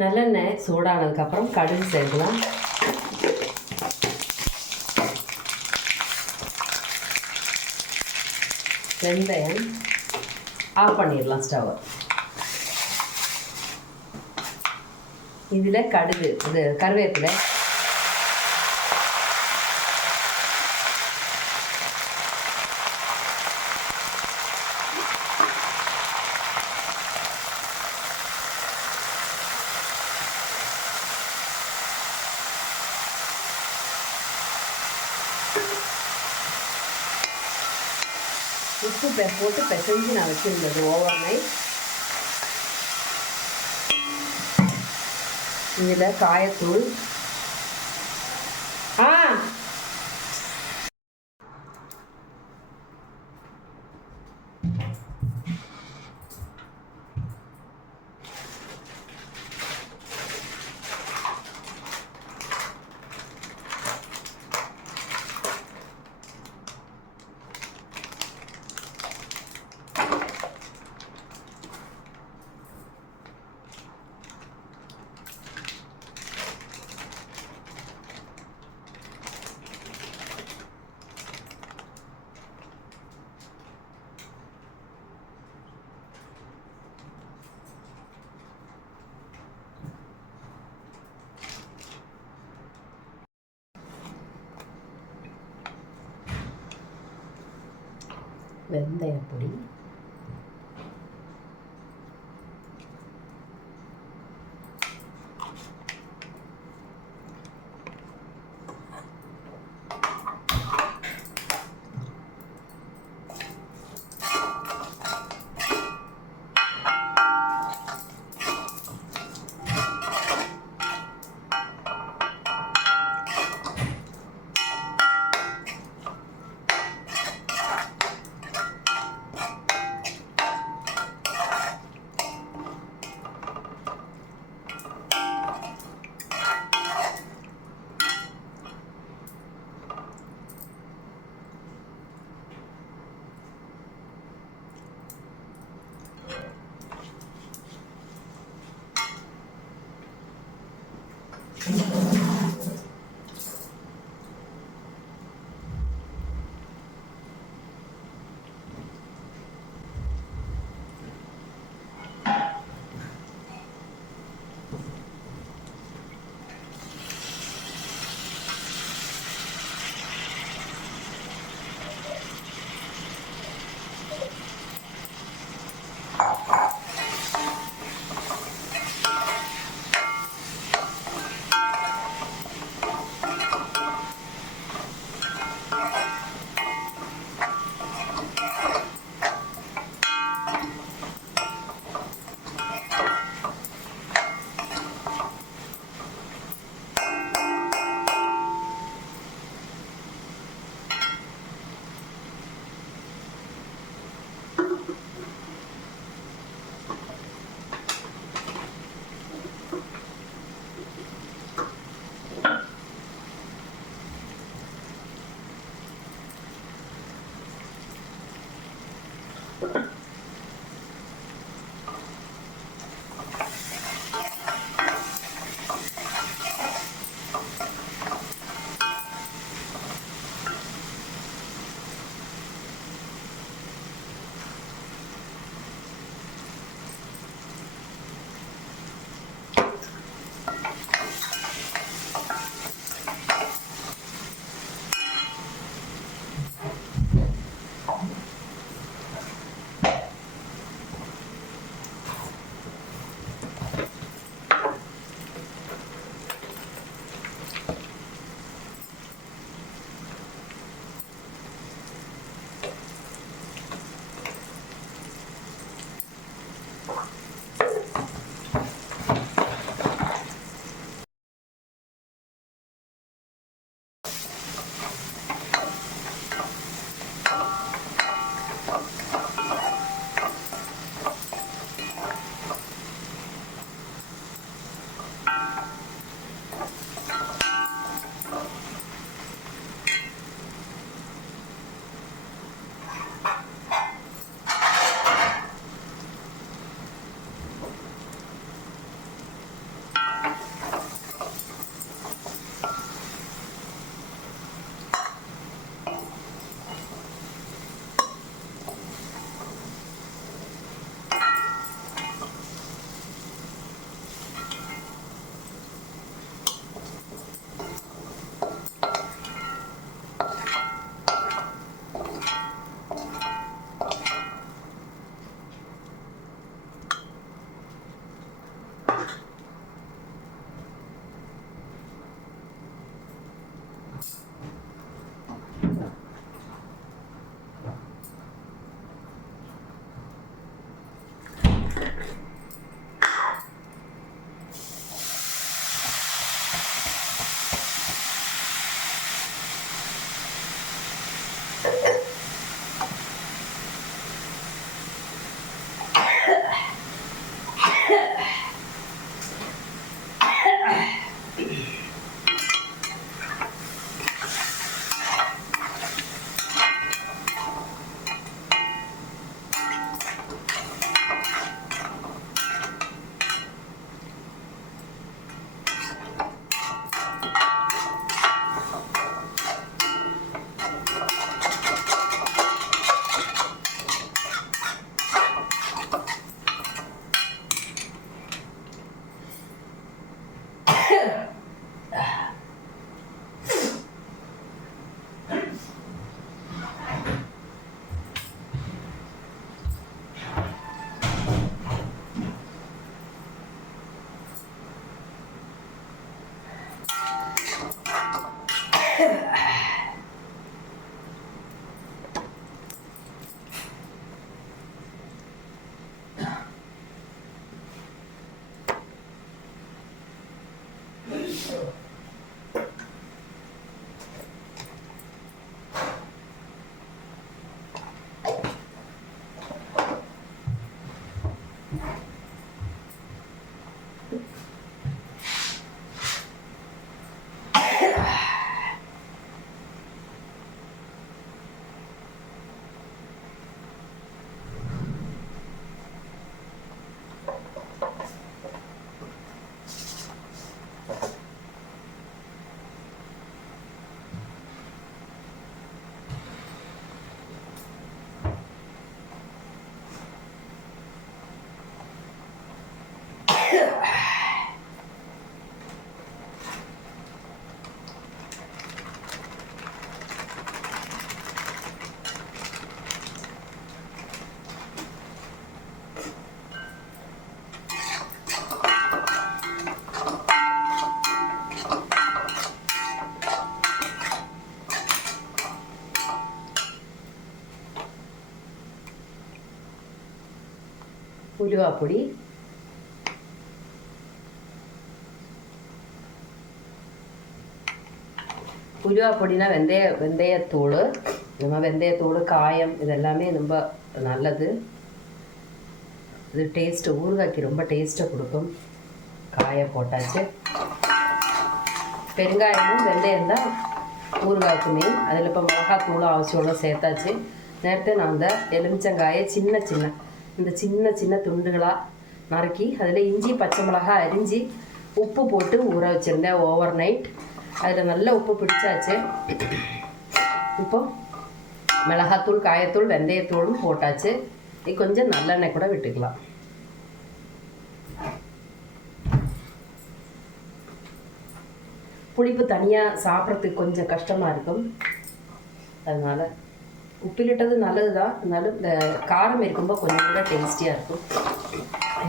நல்லெண்ணெய் சூடானதுக்கப்புறம் கடுகு சேர்க்கலாம். வெந்தயம் ஆஃப் பண்ணிடலாம் ஸ்டவ். இதில் கடுகு இது கருவேப்பிலை, உப்பு போட்டு பிசைஞ்சு நான் வச்சுருந்தது ஓவர் நைட். இதில் காயத்தூள், வெந்தயப்பொடி, ഉലുവാപ്പൊടി, உலுவாப்பொடினா வெந்தயத்தூள். நம்ம வெந்தயத்தூள், காயம் இதெல்லாமே ரொம்ப நல்லது. இது டேஸ்ட்டு ஊறுகாய்க்கு ரொம்ப டேஸ்ட்டை கொடுக்கும். காயை போட்டாச்சு. பெருங்காயமும் வெந்தயம் தான் ஊறுகாய்க்குமே. அதில் இப்போ மிளகாத்தூளும் அவசியம் சேர்த்தாச்சு. நேரத்தை நான் அந்த எலுமிச்சங்காயை சின்ன சின்ன துண்டுகளாக நறுக்கி அதில் இஞ்சி பச்சை மிளகாய் அரிஞ்சு உப்பு போட்டு ஊற வச்சுருந்தேன் ஓவர் நைட். அதில் நல்ல உப்பு பிடிச்சாச்சு. இப்போ மிளகாத்தூள், காயத்தூள், வெந்தயத்தூளும் போட்டாச்சு. இது கொஞ்சம் நல்லெண்ணெய் கூட விட்டுக்கலாம். புளிப்பு தனியாக சாப்பிட்றதுக்கு கொஞ்சம் கஷ்டமாக இருக்கும். அதனால் உப்பிலிட்டது நல்லது தான். இருந்தாலும் இந்த காரம் இருக்கும்போது கொஞ்சம் கூட டேஸ்டியாக இருக்கும்.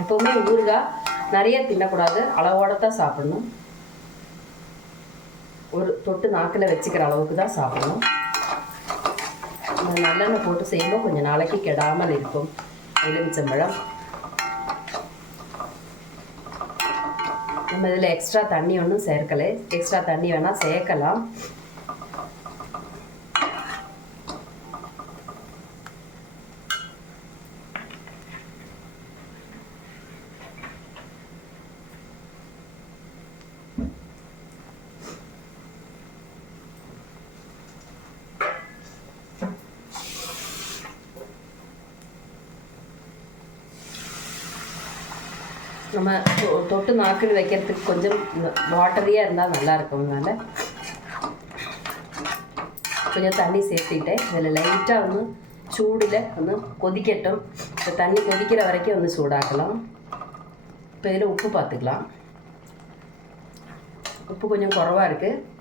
எப்போவுமே ஊறுகாய் நிறைய தின்னக்கூடாது, அளவோடு தான் சாப்பிடணும். ஒரு தொட்டு நாக்கில் வச்சுக்கிற அளவுக்கு தான் சாப்பிடணும். நல்லெண்ணெய் போட்டு செய்யும்போது கொஞ்சம் நாளைக்கு கெடாமல் இருக்கும். எலுமிச்சம்பழம் நம்ம இதில் எக்ஸ்ட்ரா தண்ணி ஒன்றும் சேர்க்கலை. எக்ஸ்ட்ரா தண்ணி வேணால் சேர்க்கலாம். நம்ம தொட்டு நாக்கில் வைக்கிறதுக்கு கொஞ்சம் வாட்டரியாக இருந்தால் நல்லாயிருக்கும். அதனால் கொஞ்சம் தண்ணி சேர்த்துக்கிட்டேன். இதில் லைட்டாக வந்து சூடில் வந்து கொதிக்கட்டும். இப்போ தண்ணி கொதிக்கிற வரைக்கும் வந்து சூடாக்கலாம். இப்போ இதில் உப்பு பார்த்துக்கலாம். உப்பு கொஞ்சம் குறைவாக இருக்குது.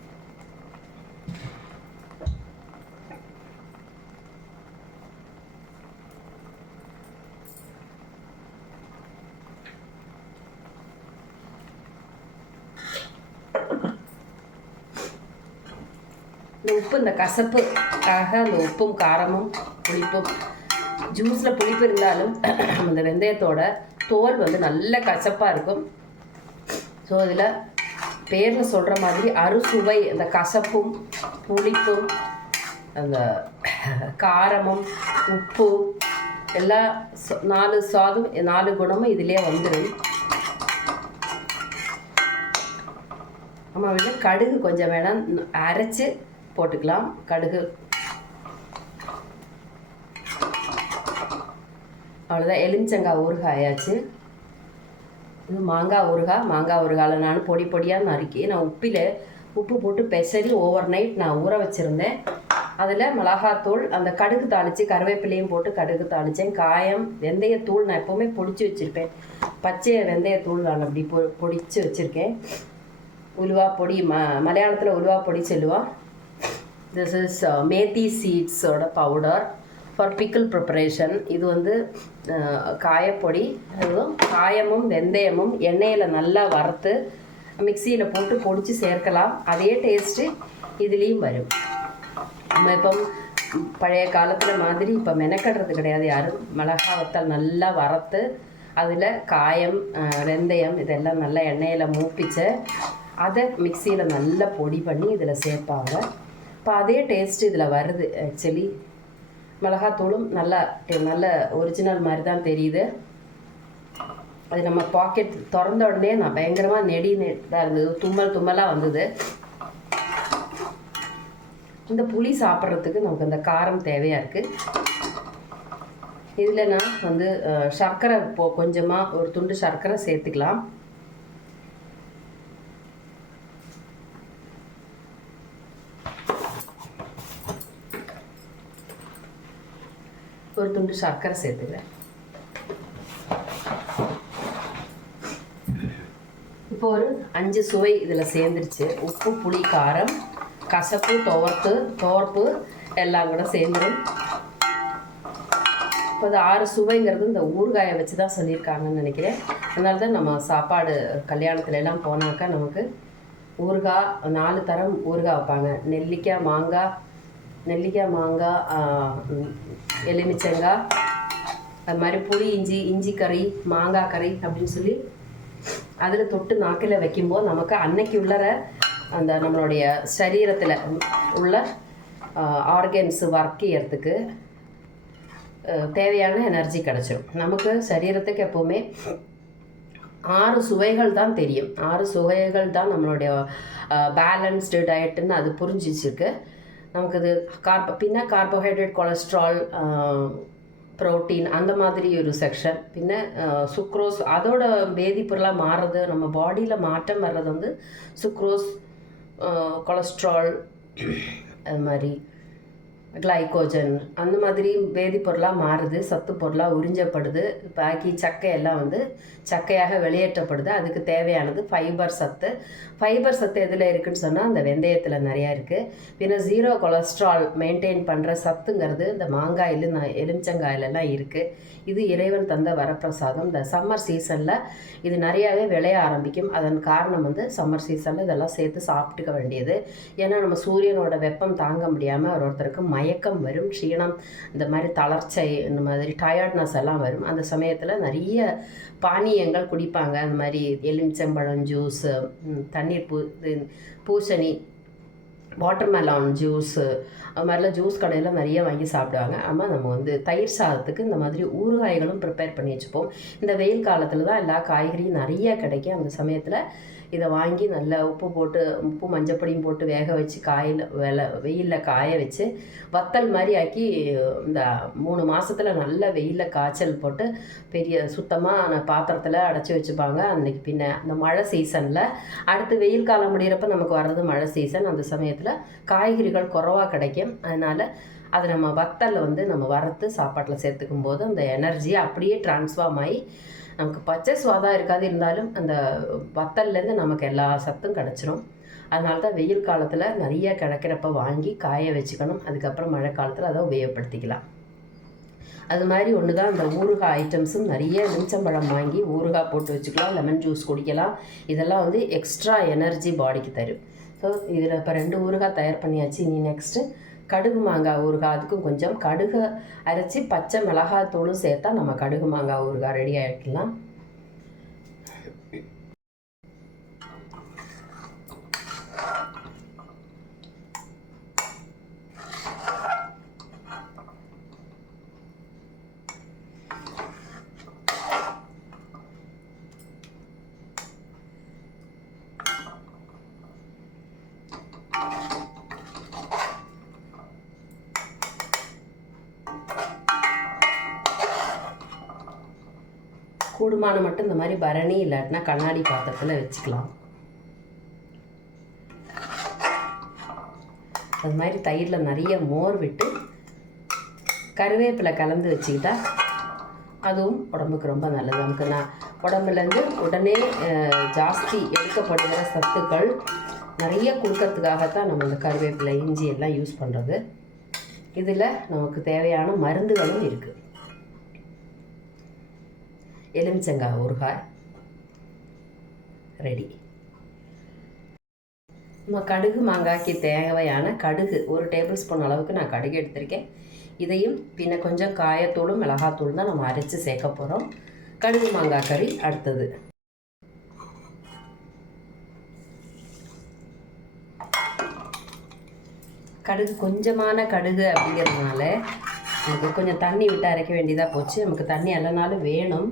இந்த உப்பு இந்த கசப்புக்காக அந்த உப்பும் காரமும் புளிப்பும், ஜூஸில் புளிப்பு இருந்தாலும் அந்த வெந்தயத்தோட தோல் வந்து நல்ல கசப்பாக இருக்கும். ஸோ அதில் பேரில் சொல்கிற மாதிரி அறுசுவை, அந்த கசப்பும் புளிப்பும் அந்த காரமும் உப்பு எல்லா 4 சுவாதும் 4 குணமும் இதிலே வந்துடும். நம்ம வீட்டில் கடுகு கொஞ்சம் வேணாம் அரைச்சி போட்டுக்கலாம். கடுகு அவ்வளோதான். எலுமிச்சங்காய் ஊறுகாய் ஆயாச்சு. இது மாங்காய் ஊறுகாயில் நான் பொடியாக நறுக்கி நான் உப்பு போட்டு பெசரி ஓவர் நைட் நான் ஊற வச்சுருந்தேன். அதில் மிளகாத்தூள், அந்த கடுகு தாளித்து கருவேப்பிலையும் போட்டு கடுகு தாளித்தேன். காயம், வெந்தயத்தூள் நான் எப்போவுமே பொடிச்சு வச்சுருப்பேன். பச்சை வெந்தயத்தூள் நான் அப்படி பொடிச்சு வச்சுருக்கேன். உலுவா பொடி, மலையாளத்தில் உலுவா பொடி சொல்லுவாள். This is methi seeds ஓட பவுடர் ஃபார் பிக்கிள் ப்ரிப்பரேஷன். இது வந்து காயப்பொடி. அதுவும் காயமும் வெந்தயமும் எண்ணெயில் நல்லா வறுத்து மிக்சியில் போட்டு பொடிச்சு சேர்க்கலாம். அதே டேஸ்ட்டு இதுலேயும் வரும். நம்ம இப்போ பழைய காலத்தில் மாதிரி இப்போ மெனக்கடுறது கிடையாது யாரும். மிளகா வத்தல் நல்லா வறுத்து அதில் காயம், வெந்தயம் இதெல்லாம் நல்லா எண்ணெயில் மூப்பிச்சு அதை மிக்சியில் நல்லா பொடி பண்ணி இதில் சேர்ப்பாங்க. இப்போ அதே டேஸ்ட்டு இதில் வருது. ஆக்சுவலி மிளகாத்தூளும் நல்ல ஒரிஜினல் மாதிரி தான் தெரியுது. அது நம்ம பாக்கெட் திறந்த உடனே நான் பயங்கரமாக நெடிதாக இருந்தது, தும்மலாக வந்தது. இந்த புளி சாப்பிட்றதுக்கு நமக்கு அந்த காரம் தேவையாக இருக்குது. இதில் நான் வந்து சர்க்கரை கொஞ்சமாக ஒரு துண்டு சர்க்கரை சேர்த்துக்கலாம். ஒரு துண்டு சர்க்கரை சேர்த்துக்கிறேன். இப்போ ஒரு 5 சுவை இதில் சேர்ந்துருச்சு. உப்பு, புளி, காரம், கசப்பு, துவர்ப்பு எல்லாம் கூட சேர்ந்துடும். இப்போ அது 6 சுவைங்கிறது இந்த ஊறுகாயை வச்சு தான் சொல்லியிருக்காங்கன்னு நினைக்கிறேன். அதனால தான் நம்ம சாப்பாடு கல்யாணத்துல எல்லாம் போனாக்கா நமக்கு ஊறுகாய் 4 தரம் ஊறுகாய் வைப்பாங்க. நெல்லிக்காய், மாங்காய், எலுமிச்சங்காய், அது மாதிரி புளி, இஞ்சி கறி, மாங்காய் கறி அப்படின்னு சொல்லி அதில் தொட்டு நாக்கில் வைக்கும்போது நமக்கு அன்னைக்கு உள்ளற அந்த நம்மளுடைய சரீரத்தில் உள்ள ஆர்கன்ஸ் ஒர்க் செய்யறதுக்கு தேவையான எனர்ஜி கிடச்சிடும். நமக்கு சரீரத்துக்கு எப்போவுமே 6 சுவைகள் தான் தெரியும். 6 சுவைகள் தான் நம்மளுடைய பேலன்ஸ்டு டயட்டுன்னு அது புரிஞ்சிச்சிருக்கு. நமக்கு இது கார்போஹைட்ரேட், கொலஸ்ட்ரால், புரோட்டீன் அந்த மாதிரி ஒரு செக்ஷன். பின்ன சுக்ரோஸ் அதோட வேதிப்பொருளாக மாறுறது, நம்ம பாடியில் மாற்றம் வர்றது வந்து சுக்ரோஸ், கொலஸ்ட்ரால், அது மாதிரி கிளைக்கோஜன் அந்த மாதிரி வேதிப்பொருளாக மாறுது, சத்து பொருளாக உறிஞ்சப்படுது. பாக்கி சக்கை எல்லாம் வந்து சக்கையாக வெளியேற்றப்படுது. அதுக்கு தேவையானது ஃபைபர் சத்து. ஃபைபர் சத்து எதில் இருக்குதுன்னு சொன்னால் அந்த வெந்தயத்தில் நிறையா இருக்குது. பின்ன 0 கொலஸ்ட்ரால் மெயின்டைன் பண்ணுற சத்துங்கிறது இந்த மாங்காயில், எலுமிச்சங்காயிலெல்லாம் இருக்குது. இது இறைவன் தந்த வரப்பிரசாதம். இந்த சம்மர் சீசனில் இது நிறையாவே விளைய ஆரம்பிக்கும். அதன் காரணம் வந்து சம்மர் சீசனில் இதெல்லாம் சேர்த்து சாப்பிட்டுக்க வேண்டியது. ஏன்னா நம்ம சூரியனோட வெப்பம் தாங்க முடியாமல் ஒருத்தருக்கு மயக்கம் வரும், க்ஷீணம், இந்த மாதிரி தளர்ச்சை, இந்த மாதிரி டயர்ட்னஸ் எல்லாம் வரும். அந்த சமயத்தில் நிறைய பானீயங்கள் குடிப்பாங்க. அந்த மாதிரி எலுமிச்சம்பழம் ஜூஸு, தண்ணீர் பூசணி, வாட்டர்மெலான் ஜூஸு, அது மாதிரிலாம் ஜூஸ் கடையில் நிறைய வாங்கி சாப்பிடுவாங்க. ஆமாம், நம்ம வந்து தயிர் சாதத்துக்கு இந்த மாதிரி ஊறுகாய்களும் ப்ரிப்பேர் பண்ணி வச்சுப்போம். இந்த வெயில் காலத்தில் தான் எல்லா காய்கறியும் நிறைய கிடைக்கும். அந்த சமயத்தில் இதை வாங்கி நல்லா உப்பு மஞ்சப்பொடியும் போட்டு வேக வச்சு வெயிலில் காய வச்சு வத்தல் மாதிரி ஆக்கி இந்த 3 மாதத்தில் நல்ல வெயிலில் காய்ச்சல் போட்டு பெரிய சுத்தமாக பாத்திரத்தில் அடைச்சி வச்சுப்பாங்க. அன்றைக்கி பின்ன அந்த மழை சீசனில் அடுத்து வெயில் காலம் முடிகிறப்ப நமக்கு வர்றது மழை சீசன். அந்த சமயத்தில் காய்கறிகள் குறைவாக கிடைக்கும். அதனால் அதை நம்ம வத்தல் வந்து நம்ம வறுத்து சாப்பாட்டில் சேர்த்துக்கும் போது அந்த எனர்ஜியை அப்படியே டிரான்ஸ்ஃபார்ம் ஆகி நமக்கு பச்சை சுவாதம் இருக்காது, இருந்தாலும் அந்த வத்தல்லேருந்து நமக்கு எல்லா சத்தும் கிடச்சிரும். அதனால தான் வெயில் காலத்தில் நிறைய கிடைக்கிறப்ப வாங்கி காய வச்சுக்கணும். அதுக்கப்புறம் மழை காலத்தில் அதை உபயோகப்படுத்திக்கலாம். அது மாதிரி ஒன்று தான் இந்த ஊறுகாய் ஐட்டம்ஸும். நிறைய எலுமிச்சம்பழம் வாங்கி ஊறுகாய் போட்டு வச்சுக்கலாம், லெமன் ஜூஸ் குடிக்கலாம். இதெல்லாம் வந்து எக்ஸ்ட்ரா எனர்ஜி பாடிக்கு தரும். ஸோ இதில் இப்போ 2 ஊறுகாய் தயார் பண்ணியாச்சு. இனி நெக்ஸ்ட்டு கடுகு மாங்காய் ஊறுகாய். அதுக்கும் கொஞ்சம் கடுகு அரைச்சி பச்சை மிளகாத்தூளும் சேர்த்தா நம்ம கடுகு மாங்காய் ஊறுகாய் ரெடி ஆகிடலாம். கூடுமான மட்டும் இந்த மாதிரி பரணி இல்லாட்டினா கண்ணாடி பாத்திரத்தில் வச்சுக்கலாம். அது மாதிரி தயிரில் நிறைய மோர் விட்டு கருவேப்பிலை கலந்து வச்சுக்கிட்டா அதுவும் உடம்புக்கு ரொம்ப நல்லது. நமக்கு உடம்புலேருந்து உடனே ஜாஸ்தி எடுக்கப்படுகிற சத்துக்கள் நிறைய கொடுக்கறதுக்காகத்தான் நம்ம இந்த கருவேப்பிலை, இஞ்சி எல்லாம் யூஸ் பண்ணுறது. இதில் நமக்கு தேவையான மருந்துகளும் இருக்குது. எலுமிச்சங்காய் ஊறுகாய் ரெடி. நம்ம கடுகு மாங்காய்க்கு தேவையான கடுகு 1 டேபிள் ஸ்பூன் அளவுக்கு நான் கடுகு எடுத்திருக்கேன். இதையும் பின்ன கொஞ்சம் காயத்தூளும் மிளகாத்தூளும் தான் நம்ம அரைச்சி சேர்க்க போகிறோம். கடுகு மாங்காய் கறி அடுத்தது. கடுகு கொஞ்சமான கடுகு அப்படிங்கிறதுனால நமக்கு கொஞ்சம் தண்ணி விட்டு அரைக்க வேண்டியதாக போச்சு. நமக்கு தண்ணி இல்லைனாலும் வேணும்.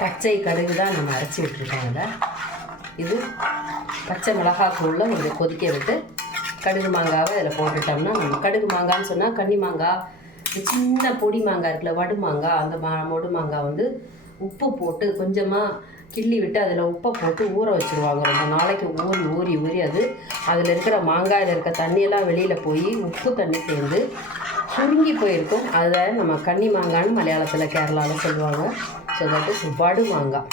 பச்சை கடுகு தான் நம்ம அரைச்சி விட்டுருக்கோம். அதில் இது பச்சை மிளகாத்தூளில் கொஞ்சம் கொதிக்க விட்டு கடுகு மாங்காவை இதில் போட்டுட்டோம்னா நம்ம கடுகு மாங்கான்னு சொன்னால் கன்னி மாங்காய், சின்ன பொடி மாங்காய் இருக்குல்ல, வடு மாங்காய், அந்த மொடு மாங்காய் வந்து உப்பு போட்டு கொஞ்சமாக கிள்ளி விட்டு அதில் உப்பை போட்டு ஊற வச்சுருவாங்க. ரொம்ப நாளைக்கு ஊறி அது அதில் இருக்கிற மாங்காயில் இருக்க தண்ணியெல்லாம் வெளியில் போய் உப்பு தண்ணி சேர்ந்து சுருங்கி போயிருக்கும். அதை நம்ம கன்னி மாங்கான்னு மலையாளத்தில் கேரளாவில் சொல்லுவாங்க. ஸோ தட் இஸ் வடு மாங்காய்.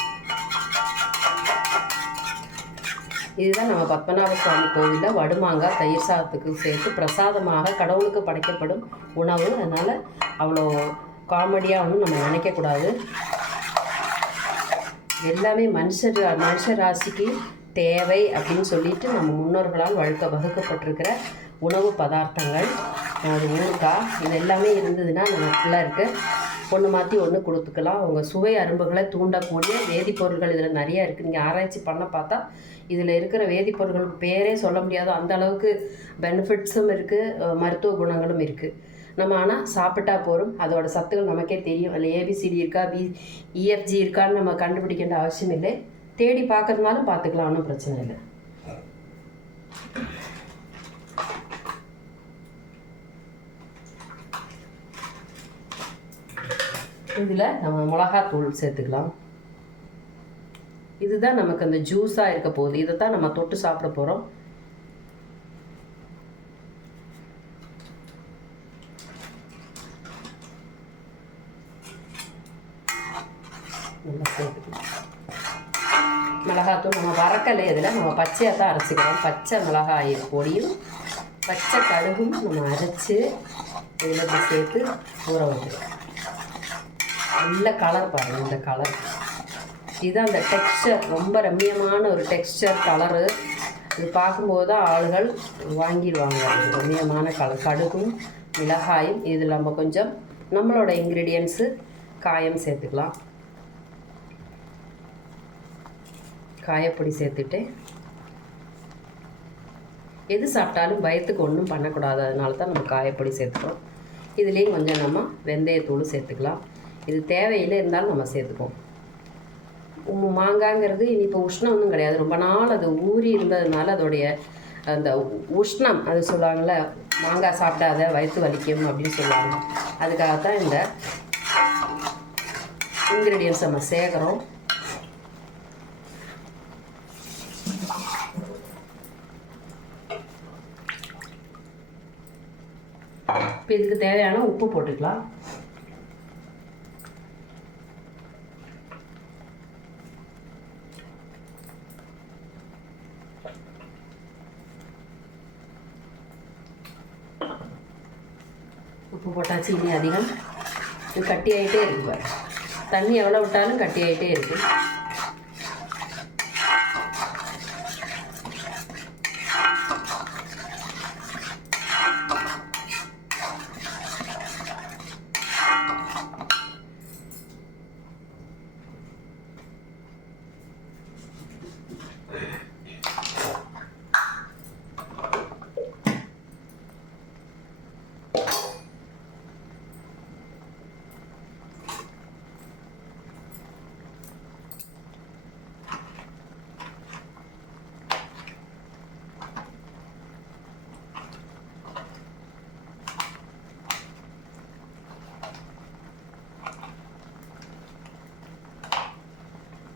இதுதான் நம்ம பத்மநாப சுவாமி கோவிலில் வடுமாங்காய் தயிர் சாதத்துக்கு சேர்த்து பிரசாதமாக கடவுளுக்கு படைக்கப்படும் உணவு. அதனால் அவ்வளோ காமெடியாக ஒன்றும் நம்ம நினைக்கக்கூடாது. எல்லாமே மனுஷ ராசிக்கு தேவை அப்படின்னு சொல்லிட்டு நம்ம முன்னோர்களால் வகுக்கப்பட்டிருக்கிற உணவு பதார்த்தங்கள். அது ஊறுகாய், இது எல்லாமே இருந்ததுன்னா நம்ம ஃபுல்லாக இருக்குது. ஒன்று மாற்றி ஒன்று கொடுத்துக்கலாம். அவங்க சுவை அரும்புகளை தூண்டக்கூடிய வேதிப்பொருட்கள் இதில் நிறையா இருக்குது. நீங்கள் ஆராய்ச்சி பண்ண பார்த்தா இதில் இருக்கிற வேதிப்பொருட்களுக்கு பேரே சொல்ல முடியாது, அந்த அளவுக்கு பெனிஃபிட்ஸும் இருக்குது, மருத்துவ குணங்களும் இருக்குது. நம்ம ஆனால் சாப்பிட்டா போகிறோம், அதோட சத்துக்கள் நமக்கே தெரியும். அதில் ஏபிசிடி இருக்கா, இஎஃப்ஜி இருக்கான்னு நம்ம கண்டுபிடிக்கின்ற அவசியம் இல்லை. தேடி பார்க்கறதுனாலும் பார்த்துக்கலாம், ஒன்றும் பிரச்சனை இல்லை. இதில் நம்ம மிளகாத்தூள் சேர்த்துக்கலாம். இதுதான் நமக்கு அந்த ஜூஸாக இருக்க போகுது. இதை தான் நம்ம தொட்டு சாப்பிட போகிறோம். நல்லா சேர்த்துக்கலாம். மிளகாத்தூள் நம்ம வறக்கலை, இதில் நம்ம பச்சையாக தான் அரைச்சிக்கிறோம். பச்சை மிளகாய் பொடியும் பச்சை கடுகும் நம்ம அரைச்சி இதில் சேர்த்து ஊற வைக்கிறோம். நல்ல கலர் பாருங்கள், இந்த கலர் இதுதான் அந்த டெக்ஸ்சர். ரொம்ப ரம்மியமான ஒரு டெக்ஸ்சர் கலரு. இது பார்க்கும்போது தான் ஆளுகள் வாங்கிடுவாங்க. ரம்மியமான கலர். கடுகும் மிளகாயும் இதில் நம்ம கொஞ்சம் நம்மளோட இன்க்ரீடியன்ஸு காயம் சேர்த்துக்கலாம். காயப்பொடி சேர்த்துட்டு எது சாப்பிட்டாலும் வயிற்றுக்கு ஒன்றும் பண்ணக்கூடாது, அதனால தான் நம்ம காயப்பொடி சேர்த்துக்கிறோம். இதுலேயும் கொஞ்சம் நம்ம வெந்தயத்தூள் சேர்த்துக்கலாம். இது தேவையில்லை, இருந்தாலும் நம்ம சேர்த்துப்போம். மாங்காய்ங்கிறது இனி இப்போ உஷ்ணம் ஒன்றும் கிடையாது. ரொம்ப நாள் அது ஊறி இருந்ததுனால அதோடைய அந்த உஷ்ணம், அது சொல்லுவாங்கள்ல, மாங்காய் சாப்பிட்டாத வயிற்று வலிக்கும் அப்படின்னு சொல்லுவாங்க. அதுக்காகத்தான் இந்த இன்க்ரீடியன்ஸ் நம்ம சேர்க்குறோம். இப்போ இதுக்கு தேவையான உப்பு போட்டுக்கலாம். உப்பு போட்டாச்சு. இனி அதிகம் இது கட்டி ஆகிட்டே இருக்கு பாரு. தண்ணி எவ்வளோ விட்டாலும் கட்டி ஆகிட்டே இருக்கு.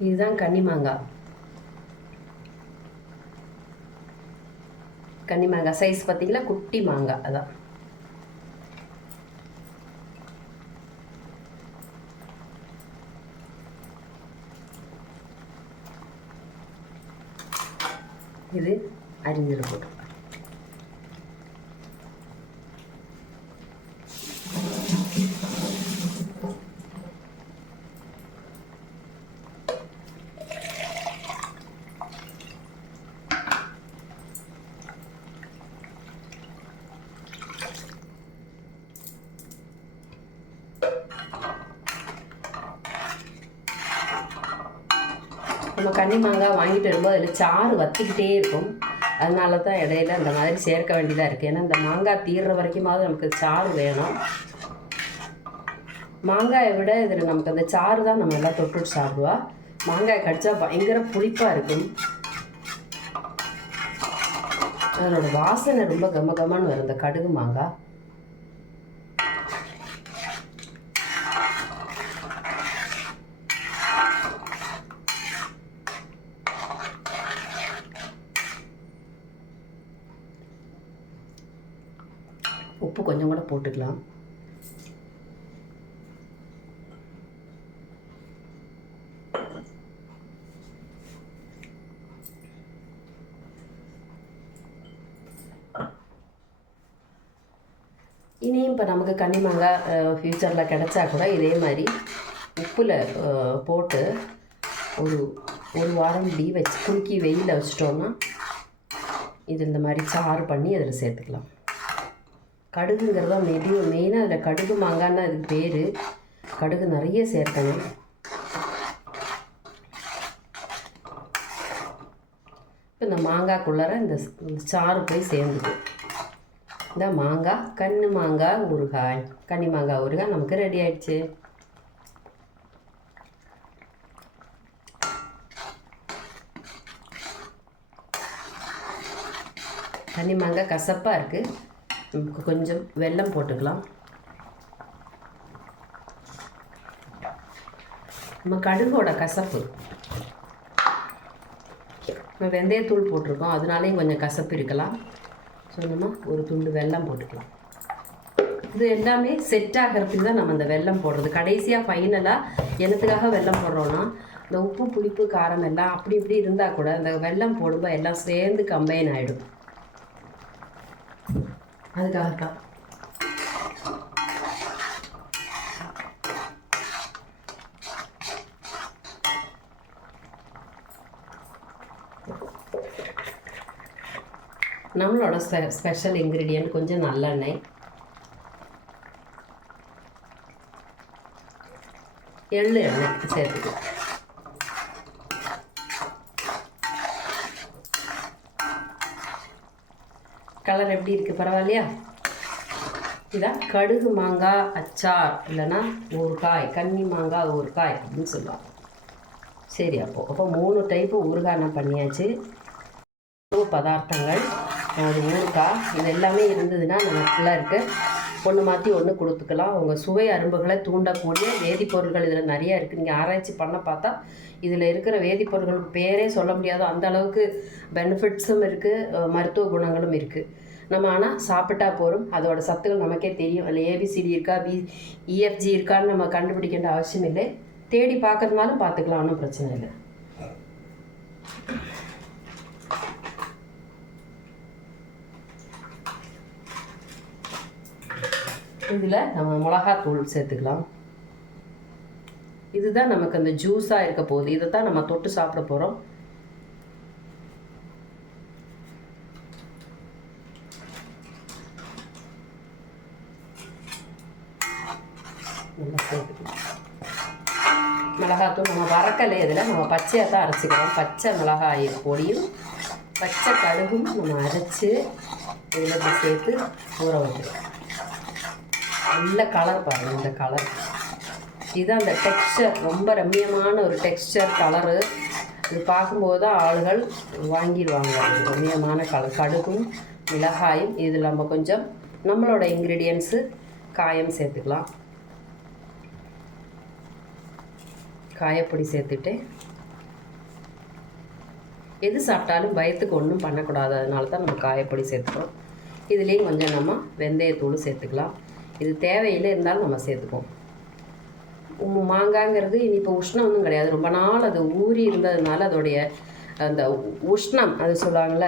இதுதான் கன்னி மாங்காய். கன்னி மாங்காய் சைஸ் பார்த்தீங்களா, குட்டி மாங்காய். அதான் இது அரிஞ்சில் போட்டு நம்ம கன்னி மாங்காய் வாங்கிட்டு வரும்போது அதில் சாறு வற்றிக்கிட்டே இருக்கும். அதனால தான் இடையில அந்த மாதிரி சேர்க்க வேண்டியதாக இருக்குது. ஏன்னா இந்த மாங்காய் தீர்ற வரைக்குமாவது நமக்கு சாறு வேணும். மாங்காயை விட இதில் நமக்கு அந்த சாறு தான் நம்ம எல்லாம் தொட்டுட்டு சாப்பிடுவா. மாங்காய் கடித்தா பயங்கர புளிப்பாக இருக்கும். அதனோட வாசனை ரொம்ப கமகமான்னு வரும் இந்த கடுகு மாங்காய். உப்பு கொஞ்சம் கூட போட்டுக்கலாம். இனியும் இப்போ நமக்கு கன்னி மாங்காய் ஃப்யூச்சரில் கிடச்சா கூட இதே மாதிரி உப்பில் போட்டு ஒரு வாரம் இப்படி வச்சு குலுக்கி வெயிலில் வச்சிட்டோம்னா இது இந்த மாதிரி சாறு பண்ணி அதில் சேர்த்துக்கலாம். கடுகுங்கிறத மெயினாக அதில் கடுகு மாங்கான்னு அதுக்கு பேர். கடுகு நிறைய சேர்க்கணும். இப்போ இந்த மாங்காய்க்குள்ளார இந்த சாறு போய் சேர்ந்துது. இந்த மாங்காய் கன்னி மாங்காய் ஊறுகாய், கன்னி மாங்காய் ஊறுகாய் நமக்கு ரெடி ஆயிடுச்சு. கன்னி மாங்காய் கசப்பாக இருக்குது, கொஞ்சம் வெல்லம் போட்டுக்கலாம். நம்ம கடுகோட கசப்பு, நம்ம வெந்தயத்தூள் போட்டிருக்கோம், அதனாலேயும் கொஞ்சம் கசப்பு இருக்கலாம். ஸோ நம்ம ஒரு துண்டு வெல்லம் போட்டுக்கலாம். இது எல்லாமே செட் ஆகிறதுக்கு தான் நம்ம இந்த வெல்லம் போடுறது. கடைசியாக ஃபைனலாக என்னத்துக்காக வெல்லம் போடுறோன்னா, இந்த உப்பு புளிப்பு காரம் எல்லாம் அப்படி இப்படி இருந்தால் கூட அந்த வெல்லம் போடும்போது எல்லாம் சேர்ந்து கம்பைன் ஆகிடும். அதுக்காகத்தான். நம்மளோட ஸ்பெஷல் இன்க்ரீடியன்ட் கொஞ்சம் நல்லெண்ணெய், எள்ளு எண்ணெய் சேர்த்துக்கலாம். கலர் எப்படி இருக்குது, பரவாயில்லையா? இதான் கடுகு மாங்காய் அச்சார், இல்லைன்னா ஊறுகாய், கன்னி மாங்காய் ஊறுகாய் அப்படின்னு சொல்லுவாங்க. சரி, அப்போ 3 டைப்பு ஊறுகாய் நான் பண்ணியாச்சு. பதார்த்தங்கள், அது ஊறுகாய், இது எல்லாமே இருந்ததுன்னா நம்ம ஃபுல்லாக இருக்குது. ஒன்று மாற்றி ஒன்று கொடுத்துக்கலாம். உங்கள் சுவை அரும்புகளை தூண்டக்கூடிய வேதிப்பொருட்கள் இதில் நிறையா இருக்குது. நீங்கள் ஆராய்ச்சி பண்ண பார்த்தா இதில் இருக்கிற வேதிப்பொருட்களுக்கு பேரே சொல்ல முடியாது, அந்த அளவுக்கு பெனிஃபிட்ஸும் இருக்குது, மருத்துவ குணங்களும் இருக்குது. நம்ம ஆனால் சாப்பிட்டா போகிறோம், அதோட சத்துக்கள் நமக்கே தெரியும். அதில் ஏபிசிடி இருக்கா, இஎஃப்ஜி இருக்கான்னு நம்ம கண்டுபிடிக்கின்ற அவசியம் இல்லை. தேடி பார்க்கறதுனாலும் பார்த்துக்கலாம், ஒன்றும் பிரச்சனை இல்லை. இதில் நம்ம மிளகாத்தூள் சேர்த்துக்கலாம். இதுதான் நமக்கு அந்த ஜூஸாக இருக்க போகுது. இதை தான் நம்ம தொட்டு சாப்பிட போகிறோம். நல்லா சேர்த்துக்கலாம். மிளகாத்தூள் நம்ம வறக்கலை, இதில் நம்ம பச்சையாக தான் அரைச்சிக்கிறோம். பச்சை மிளகாய் பொடியும் பச்சை கடுகும் நம்ம அரைச்சி இதில் சேர்த்து ஊற வைக்கிறோம். நல்ல கலர் பாருங்கள், இந்த கலர் இதுதான் அந்த டெக்ஸ்சர், ரொம்ப ரம்மியமான ஒரு டெக்ஸ்சர் கலரு. இது பார்க்கும்போது தான் ஆளுகள் வாங்கிடுவாங்க. ரம்மியமான கலர், கடுகும் மிளகாயும். இதில் நம்ம கொஞ்சம் நம்மளோட இன்க்ரீடியன்ஸு காயம் சேர்த்துக்கலாம். காயப்பொடி சேர்த்துட்டு, எது சாப்பிட்டாலும் வயத்துக்கு ஒன்றும் பண்ணக்கூடாது, அதனால தான் நம்ம காயப்பொடி சேர்த்துக்கிறோம். இதுலேயும் கொஞ்சம் நம்ம வெந்தயத்தூள் சேர்த்துக்கலாம். இது தேவையில்லை, இருந்தாலும் நம்ம சேர்த்துப்போம். மாங்காய்ங்கிறது இனி இப்போ உஷ்ணம் ஒன்றும் கிடையாது, ரொம்ப நாள் அது ஊறி இருந்ததுனால அதோடைய அந்த உஷ்ணம், அது சொல்லுவாங்கள்ல,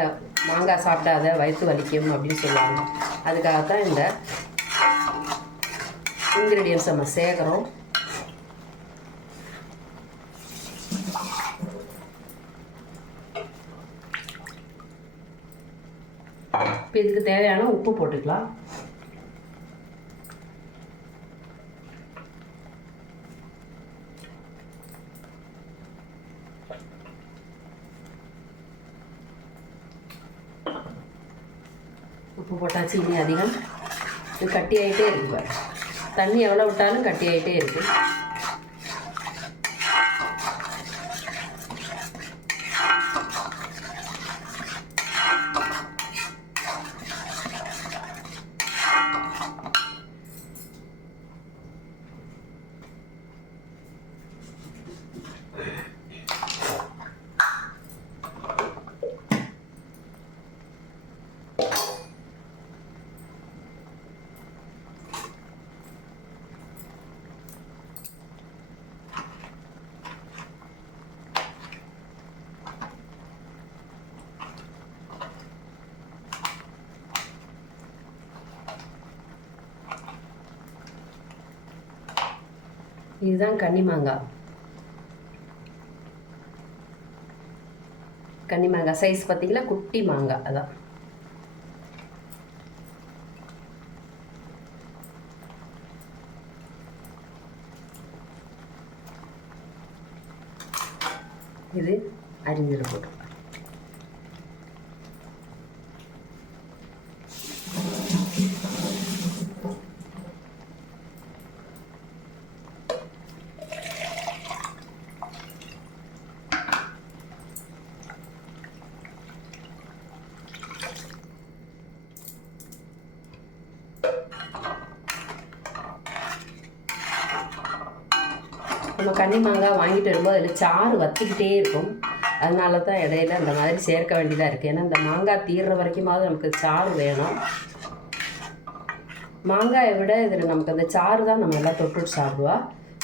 மாங்காய் சாப்பிட்டாத வயிற்று வலிக்கும் அப்படின்னு சொல்லுவாங்க. அதுக்காகத்தான் இந்த இன்க்ரீடியன்ஸ் நம்ம சேர்க்குறோம். இப்போ இதுக்கு தேவையான உப்பு போட்டுக்கலாம். உப்பு போட்டாச்சு. இனி அதிகம் இது கட்டி ஆகிட்டே இருக்கு. தண்ணி எவ்வளோ விட்டாலும் கட்டி ஆகிட்டே இருக்கு. இதுதான் கன்னி மாங்காய். கன்னி மாங்காய் சைஸ் பார்த்தீங்களா, குட்டி மாங்காய். அதான் இது அரிஞ்சிட போட்டு நம்ம கன்னி மாங்காய் வாங்கிட்டு வரும்போது அதில் சாறு வற்றிக்கிட்டே இருக்கும். அதனால தான் இடையில அந்த மாதிரி சேர்க்க வேண்டியதாக இருக்குது. ஏன்னா இந்த மாங்காய் தீர்ற வரைக்குமாவது நமக்கு சாறு வேணும். மாங்காயை விட இதில் நமக்கு அந்த சாறு தான் நம்ம எல்லாம் தொட்டுட்டு சாப்பிடுவா.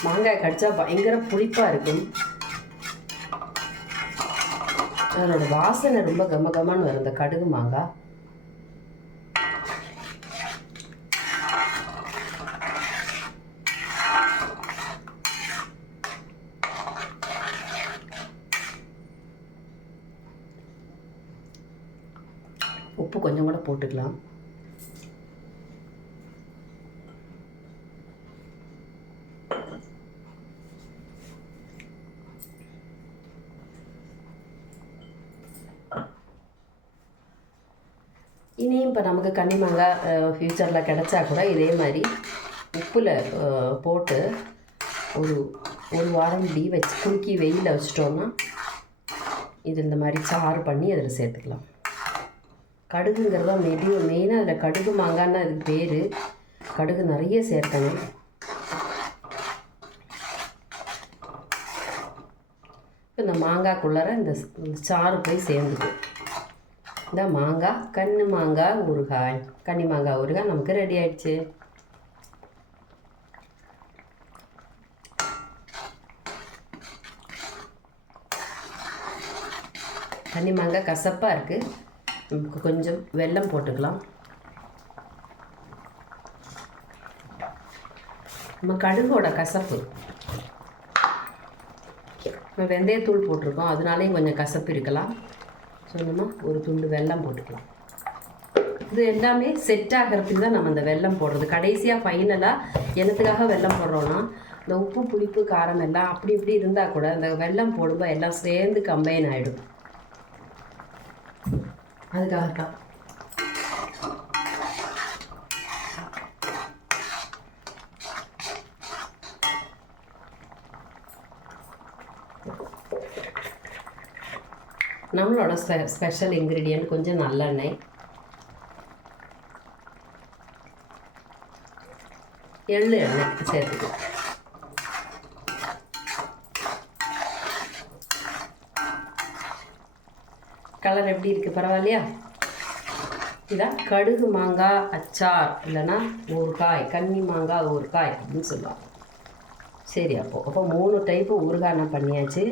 மாங்காய் கடிச்சா பயங்கர புளிப்பாக இருக்கும். அதனோட வாசனை ரொம்ப கமகமான்னு வரும் இந்த கடுகு மாங்காய். உப்பு கொஞ்சம் கூட போட்டுக்கலாம். இனியும் இப்போ நமக்கு கன்னி மாங்காய் ஃப்யூச்சரில் கிடச்சா கூட இதே மாதிரி உப்பில் போட்டு ஒரு வாரம் இப்படி வச்சு குலுக்கி வெயிலில் வச்சிட்டோம்னா இது இந்த மாதிரி சாறு பண்ணி அதில் சேர்த்துக்கலாம். கடுகுங்கிறதா மெயினாக அதில் கடுகு மாங்கான்னா அதுக்கு பேர். கடுகு நிறைய சேர்க்கணும். இந்த மாங்காய்க்குள்ளார இந்த சாறு போய் சேர்ந்துது. இந்த மாங்காய் கன்னி மாங்காய் ஊறுகாய், கன்னி மாங்காய் ஊறுகாய் நமக்கு ரெடி ஆயிடுச்சு. கன்னி மாங்காய் கசப்பாக இருக்குது. நமக்கு கொஞ்சம் வெல்லம் போட்டுக்கலாம். நம்ம கடுகோட கசப்பு, நம்ம வெந்தயத்தூள் போட்டிருக்கோம், அதனாலேயும் கொஞ்சம் கசப்பு இருக்கலாம். ஸோ நம்ம ஒரு துண்டு வெல்லம் போட்டுக்கலாம். இது எல்லாமே செட் ஆகிறதுக்கு தான் நம்ம அந்த வெல்லம் போடுறது. கடைசியாக ஃபைனலாக என்னத்துக்காக வெல்லம் போடுறோன்னா, இந்த உப்பு புளிப்பு காரம் எல்லாம் அப்படி இப்படி இருந்தால் கூட அந்த வெல்லம் போடும்போது எல்லாம் சேர்ந்து கம்பைன் ஆகிடும். அதுக்காகத்தான். நம்மளோட ஸ்பெஷல் இன்க்ரீடியன்ட் கொஞ்சம் நல்லெண்ணெய், எள்ளு எண்ணெய் சேர்த்துக்கலாம். கலர் எப்படி இருக்குது, பரவாயில்லையா? இதான் கடுகு மாங்காய் அச்சார், இல்லைன்னா ஊறுகாய், கன்னி மாங்காய் ஊறுகாய் அப்படின்னு சொல்லுவாங்க. சரி, அப்போ 3 டைப்பு ஊறுகாய் நான் பண்ணியாச்சு.